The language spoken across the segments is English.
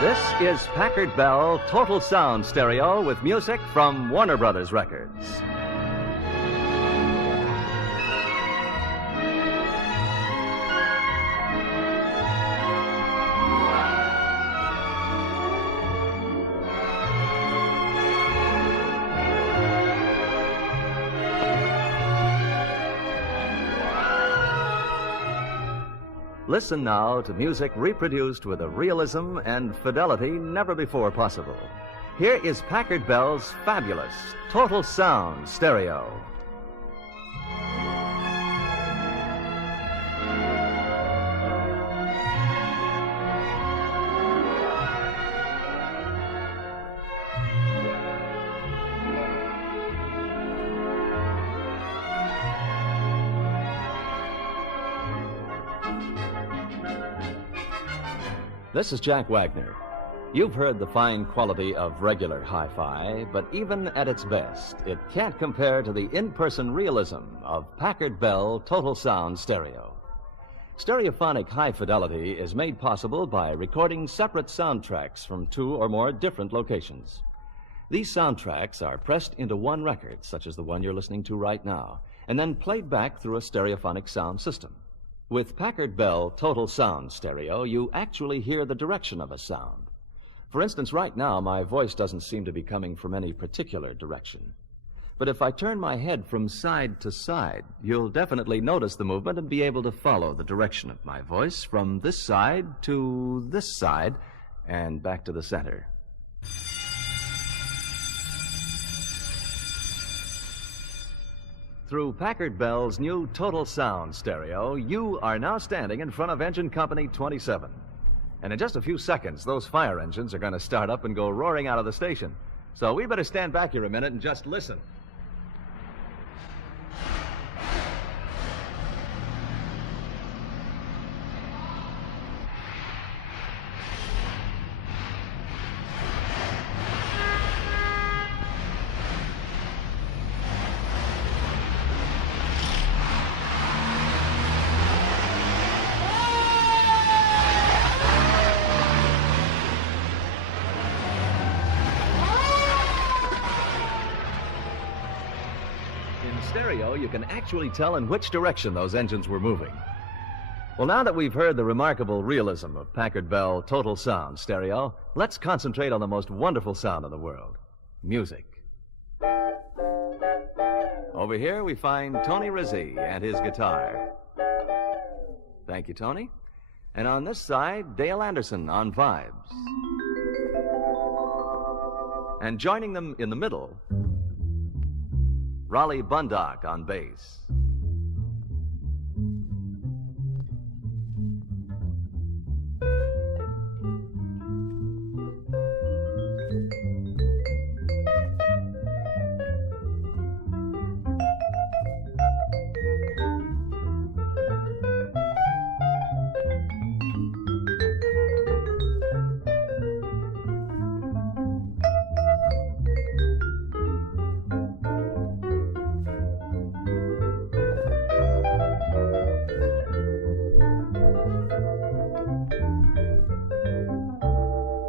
This is Packard Bell Total Sound Stereo with music from Warner Brothers Records. Listen now to music reproduced with a realism and fidelity never before possible. Here is Packard Bell's fabulous Total Sound Stereo. This is Jack Wagner. You've heard the fine quality of regular hi-fi, but even at its best, it can't compare to the in-person realism of Packard Bell Total Sound Stereo. Stereophonic high fidelity is made possible by recording separate soundtracks from two or more different locations. These soundtracks are pressed into one record, such as the one you're listening to right now, and then played back through a stereophonic sound system. With Packard Bell Total Sound Stereo, you actually hear the direction of a sound. For instance, right now, my voice doesn't seem to be coming from any particular direction. But if I turn my head from side to side, you'll definitely notice the movement and be able to follow the direction of my voice from this side to this side and back to the center. Through Packard Bell's new Total Sound Stereo, you are now standing in front of Engine Company 27. And in just a few seconds, those fire engines are going to start up and go roaring out of the station. So we better stand back here a minute and just listen. Stereo, you can actually tell in which direction those engines were moving. Well, now that we've heard the remarkable realism of Packard Bell Total Sound Stereo, let's concentrate on the most wonderful sound in the world, music. Over here we find Tony Rizzi and his guitar. Thank you, Tony. And on this side, Dale Anderson on vibes. And joining them in the middle, Raleigh Bundock on bass.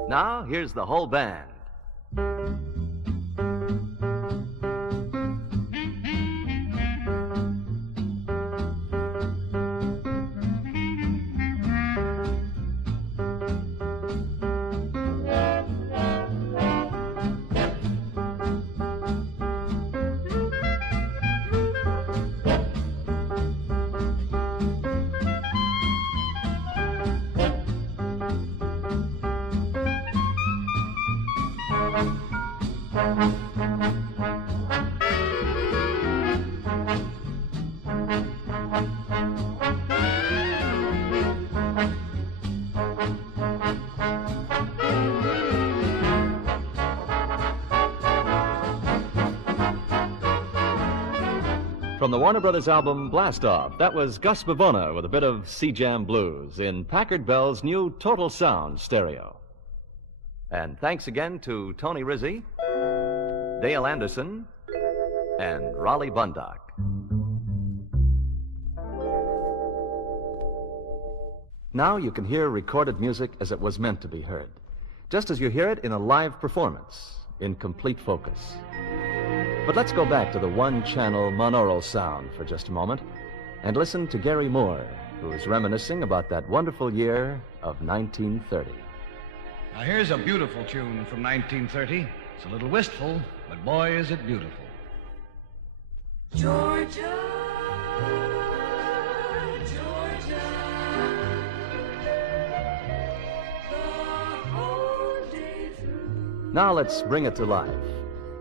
Now, here's the whole band. From the Warner Brothers album Blast Off, that was Gus Bavona with a bit of Sea-Jam Blues in Packard Bell's new Total Sound Stereo. And thanks again to Tony Rizzi, Dale Anderson, and Raleigh Bundock. Now you can hear recorded music as it was meant to be heard. just as you hear it in a live performance, in complete focus. But let's go back to the one-channel monaural sound for just a moment and listen to Gary Moore, who is reminiscing about that wonderful year of 1930. Now here's a beautiful tune from 1930. It's a little wistful, but boy, is it beautiful. Georgia, Georgia, the whole day through. Now let's bring it to life.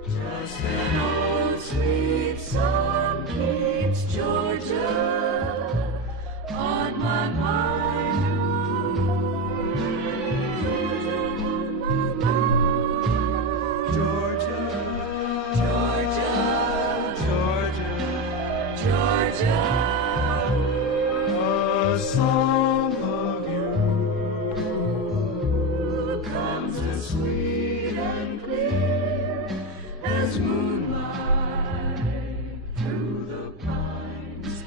Just an old sweet song keeps Georgia on my mind. A song of you comes as sweet and clear as moonlight through the pines.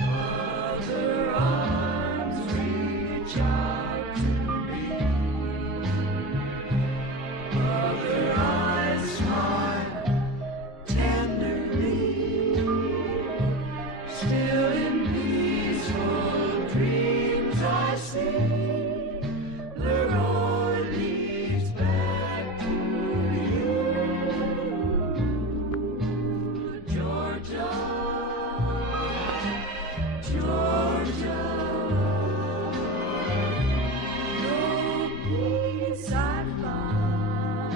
Other arms reach out to me. Other eyes smile tenderly. Still in peaceful dreams I see the road leads back to you, Georgia, Georgia. No peace I find,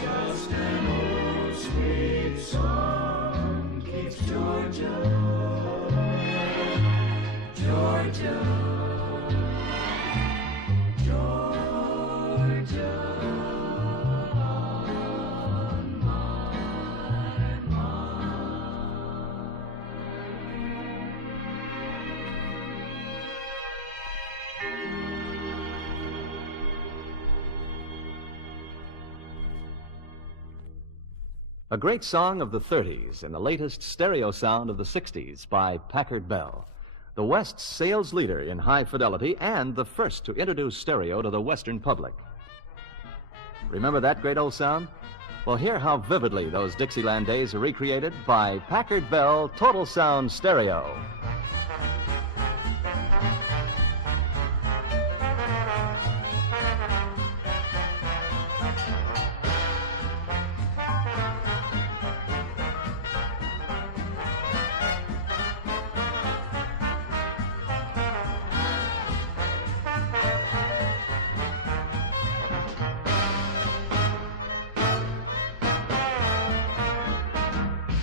just an old sweet song keeps Georgia, Georgia, Georgia on my mind. A great song of the 30s and the latest stereo sound of the 60s by Packard Bell, the West's sales leader in high fidelity and the first to introduce stereo to the Western public. Remember that great old sound? Well, hear how vividly those Dixieland days are recreated by Packard Bell Total Sound Stereo.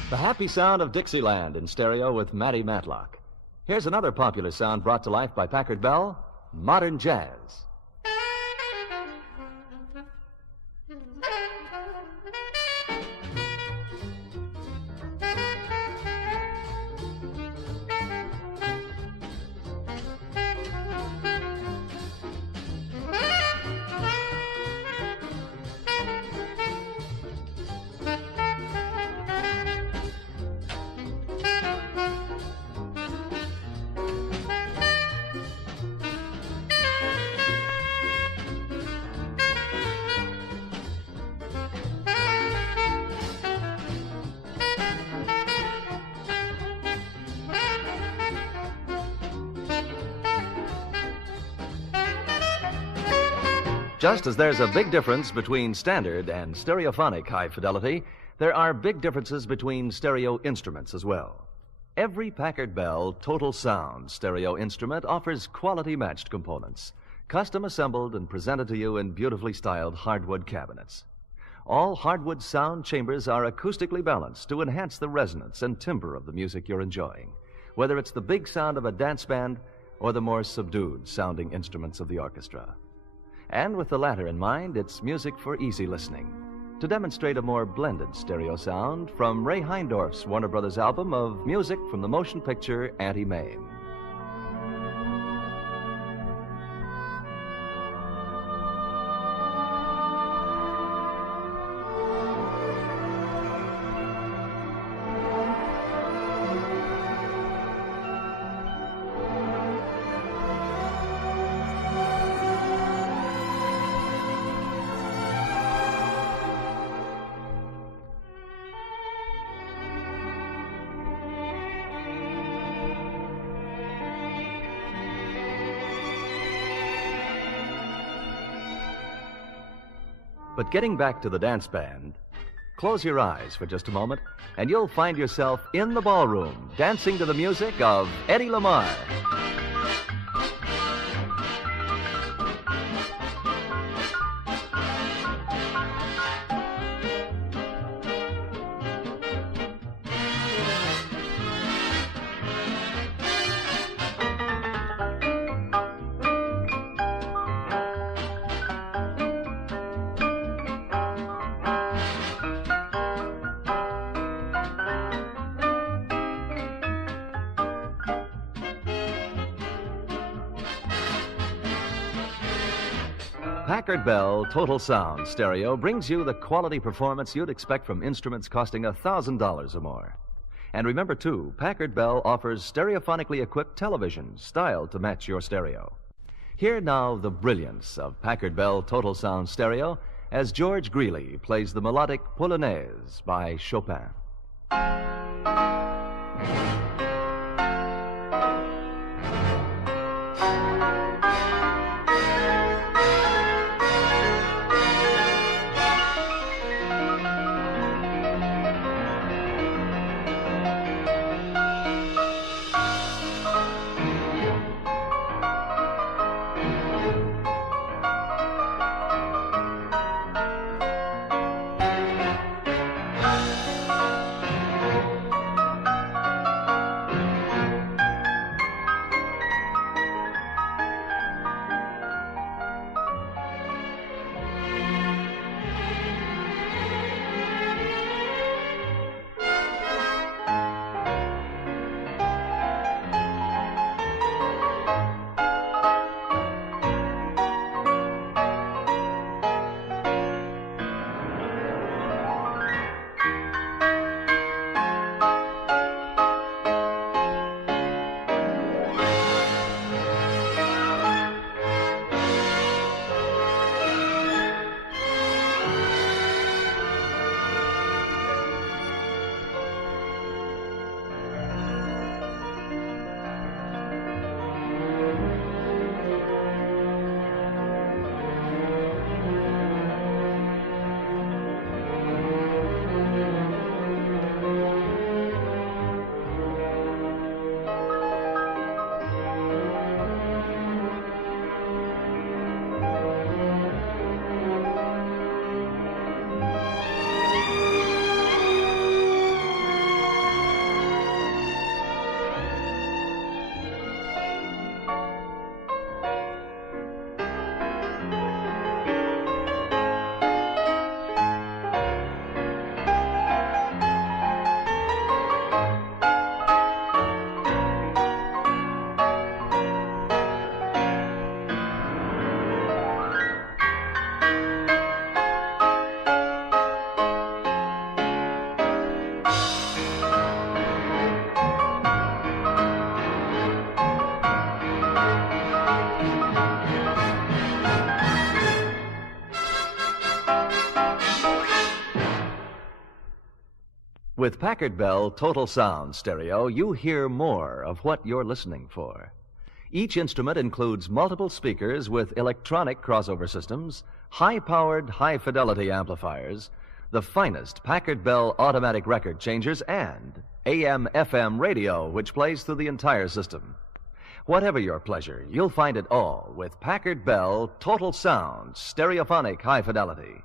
The happy sound of Dixieland in stereo with Matty Matlock. Here's another popular sound brought to life by Packard Bell, modern jazz. Just as there's a big difference between standard and stereophonic high fidelity, there are big differences between stereo instruments as well. Every Packard Bell Total Sound stereo instrument offers quality matched components, custom assembled and presented to you in beautifully styled hardwood cabinets. All hardwood sound chambers are acoustically balanced to enhance the resonance and timbre of the music you're enjoying, whether it's the big sound of a dance band or the more subdued sounding instruments of the orchestra. And with the latter in mind, it's music for easy listening. To demonstrate a more blended stereo sound from Ray Heindorf's Warner Brothers album of music from the motion picture Auntie Mame. But getting back to the dance band, close your eyes for just a moment, and you'll find yourself in the ballroom dancing to the music of Eddie Lamar. Packard Bell Total Sound Stereo brings you the quality performance you'd expect from instruments costing $1,000 or more. And remember, too, Packard Bell offers stereophonically equipped television styled to match your stereo. Hear now the brilliance of Packard Bell Total Sound Stereo as George Greeley plays the melodic Polonaise by Chopin. With Packard Bell Total Sound Stereo, you hear more of what you're listening for. Each instrument includes multiple speakers with electronic crossover systems, high-powered, high-fidelity amplifiers, the finest Packard Bell automatic record changers, and AM/FM radio, which plays through the entire system. Whatever your pleasure, you'll find it all with Packard Bell Total Sound Stereophonic High Fidelity.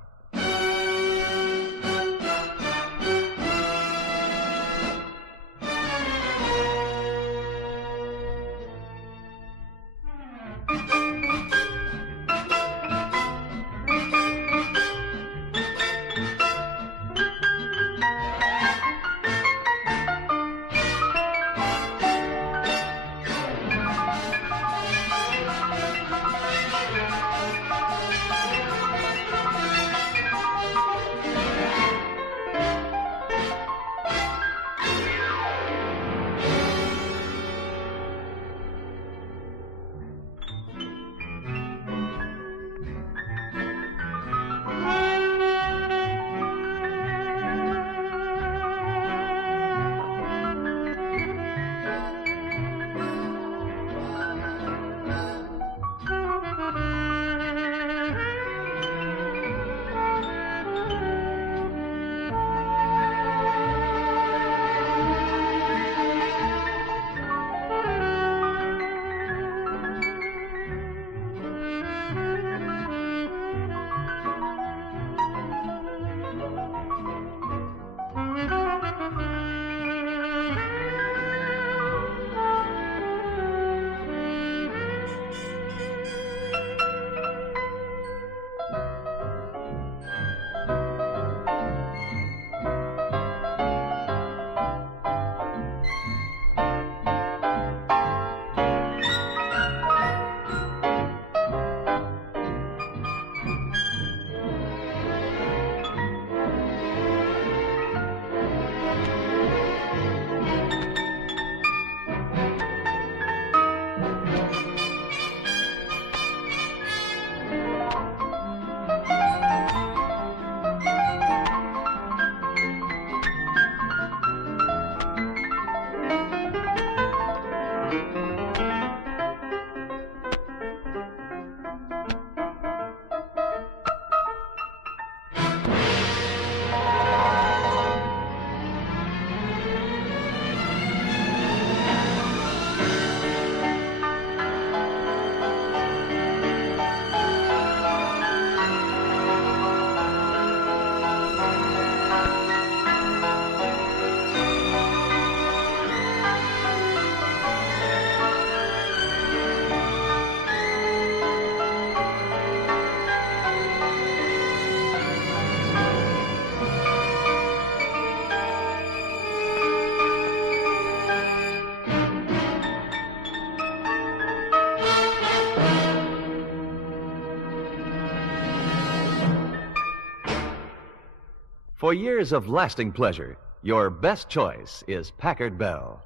For years of lasting pleasure, your best choice is Packard Bell.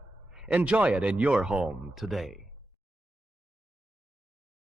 Enjoy it in your home today.